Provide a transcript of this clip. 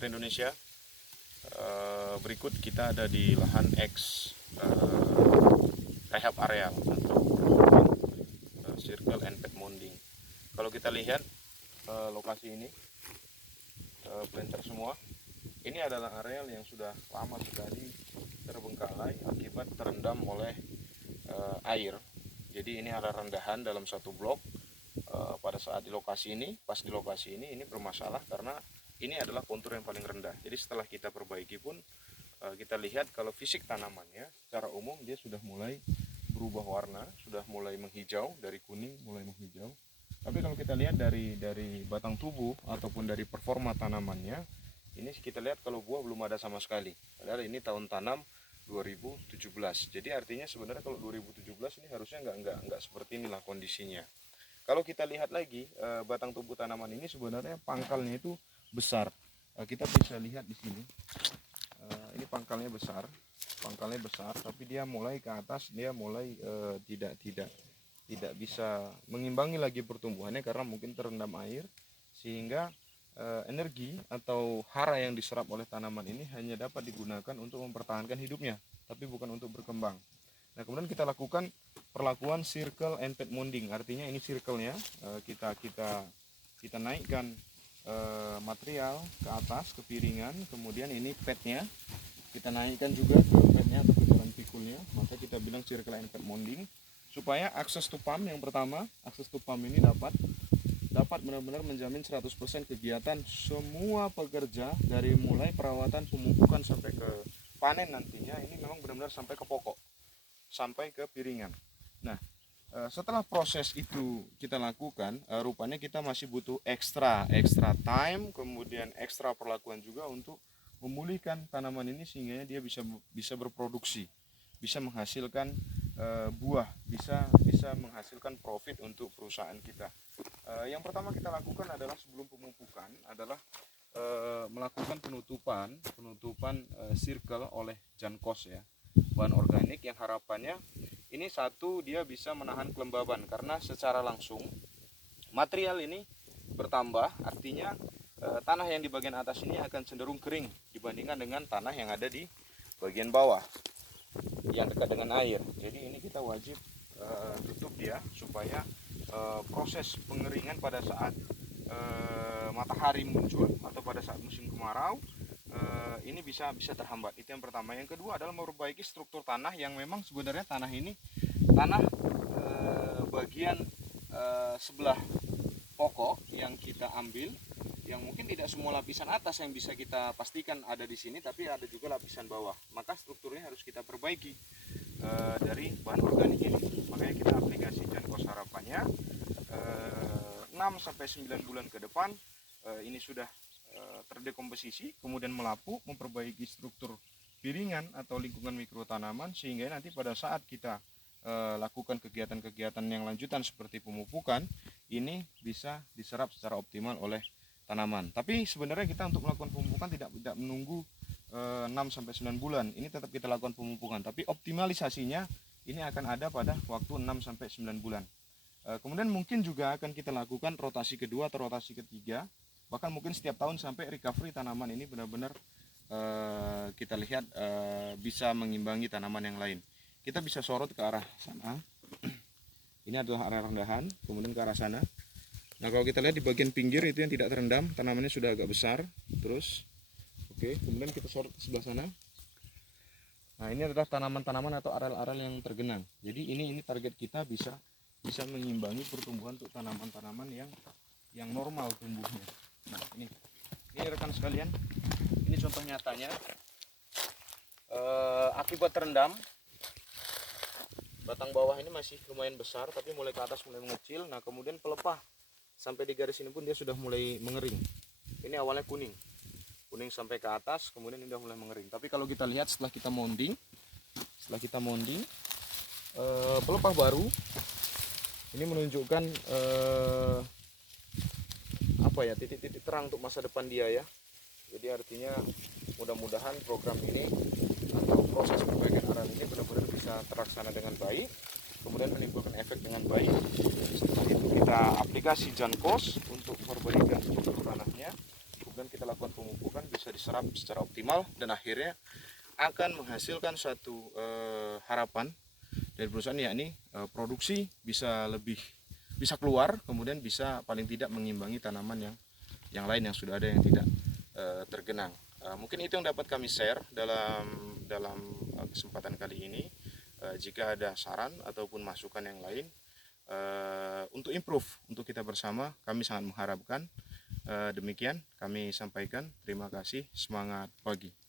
Indonesia. Berikut kita ada di lahan X rehab areal atau circle and pad mounding. Kalau kita lihat lokasi ini planter semua, ini adalah areal yang sudah lama sekali terbengkalai akibat terendam oleh air. Jadi ini adalah rendahan dalam satu blok. Pada saat di lokasi ini, ini bermasalah karena ini adalah kontur yang paling rendah. Jadi setelah kita perbaiki pun kita lihat kalau fisik tanamannya secara umum dia sudah mulai berubah warna, sudah mulai menghijau, dari kuning mulai menghijau. Tapi kalau kita lihat dari batang tubuh ataupun dari performa tanamannya, ini kita lihat kalau buah belum ada sama sekali. Padahal ini tahun tanam 2017. Jadi artinya sebenarnya kalau 2017 ini harusnya nggak seperti inilah kondisinya. Kalau kita lihat lagi batang tubuh tanaman ini sebenarnya pangkalnya itu besar. Kita bisa lihat di sini. Ini pangkalnya besar, tapi dia mulai ke atas, dia mulai tidak bisa mengimbangi lagi pertumbuhannya karena mungkin terendam air, sehingga energi atau hara yang diserap oleh tanaman ini hanya dapat digunakan untuk mempertahankan hidupnya, tapi bukan untuk berkembang. Nah, kemudian kita lakukan perlakuan circle and pad mounding. Artinya ini circle-nya kita naikkan material ke atas, ke piringan, kemudian ini padnya kita naikkan juga ke padnya atau ke jalan pikulnya, maka kita bilang circle and pad mounding, supaya akses to pump yang pertama, akses to pump ini dapat benar-benar menjamin 100% kegiatan semua pekerja dari mulai perawatan, pemupukan sampai ke panen nantinya, ini memang benar-benar sampai ke pokok, sampai ke piringan. Nah, setelah proses itu kita lakukan, rupanya kita masih butuh extra time, kemudian ekstra perlakuan juga untuk memulihkan tanaman ini sehingga dia bisa berproduksi, bisa menghasilkan buah, bisa menghasilkan profit untuk perusahaan kita. Yang pertama kita lakukan adalah sebelum pemupukan adalah melakukan penutupan circle oleh Jankos ya, bahan organik yang harapannya ini satu, dia bisa menahan kelembaban karena secara langsung material ini bertambah, artinya tanah yang di bagian atas ini akan cenderung kering dibandingkan dengan tanah yang ada di bagian bawah yang dekat dengan air. Jadi ini kita wajib tutup dia supaya proses pengeringan pada saat matahari muncul atau pada saat musim kemarau ini bisa terhambat. Itu yang pertama. Yang kedua adalah memperbaiki struktur tanah yang memang sebenarnya tanah ini bagian sebelah pokok yang kita ambil, yang mungkin tidak semua lapisan atas yang bisa kita pastikan ada di sini, tapi ada juga lapisan bawah. Maka strukturnya harus kita perbaiki dari bahan organik ini. Makanya kita aplikasi Jankos harapannya 6-9 bulan ke depan ini sudah terdekomposisi, kemudian melapuk, memperbaiki struktur piringan atau lingkungan mikro tanaman, sehingga nanti pada saat kita lakukan kegiatan-kegiatan yang lanjutan seperti pemupukan, ini bisa diserap secara optimal oleh tanaman. Tapi sebenarnya kita untuk melakukan pemupukan tidak menunggu 6-9 bulan, ini tetap kita lakukan pemupukan, tapi optimalisasinya ini akan ada pada waktu 6-9 bulan. Kemudian mungkin juga akan kita lakukan rotasi kedua atau rotasi ketiga, bahkan mungkin setiap tahun sampai recovery tanaman ini benar-benar kita lihat bisa mengimbangi tanaman yang lain. Kita bisa sorot ke arah sana. Ini adalah area rendahan, kemudian ke arah sana. Nah, kalau kita lihat di bagian pinggir itu yang tidak terendam, tanamannya sudah agak besar. Terus, oke, kemudian kita sorot ke sebelah sana. Nah, ini adalah tanaman-tanaman atau areal-areal yang tergenang. Jadi ini target kita bisa mengimbangi pertumbuhan untuk tanaman-tanaman yang normal tumbuhnya. Nah, ini rekan sekalian, ini contoh nyatanya akibat terendam, batang bawah ini masih lumayan besar tapi mulai ke atas mulai mengecil. Nah, kemudian pelepah sampai di garis ini pun dia sudah mulai mengering. Ini awalnya kuning sampai ke atas, kemudian ini sudah mulai mengering. Tapi kalau kita lihat setelah kita mounding pelepah baru ini menunjukkan titik-titik terang untuk masa depan dia ya. Jadi artinya mudah-mudahan program ini atau proses perbaikan areal ini benar-benar bisa terlaksana dengan baik, kemudian menimbulkan efek dengan baik. Setelah itu kita aplikasi Jankos untuk perbaikan struktur tanahnya, kemudian kita lakukan pemupukan bisa diserap secara optimal dan akhirnya akan menghasilkan satu harapan dari perusahaan, yakni produksi bisa keluar, kemudian bisa paling tidak mengimbangi tanaman yang lain yang sudah ada yang tidak tergenang. Mungkin itu yang dapat kami share dalam kesempatan kali ini. Jika ada saran ataupun masukan yang lain untuk improve untuk kita bersama, kami sangat mengharapkan. Demikian kami sampaikan. Terima kasih. Semangat pagi.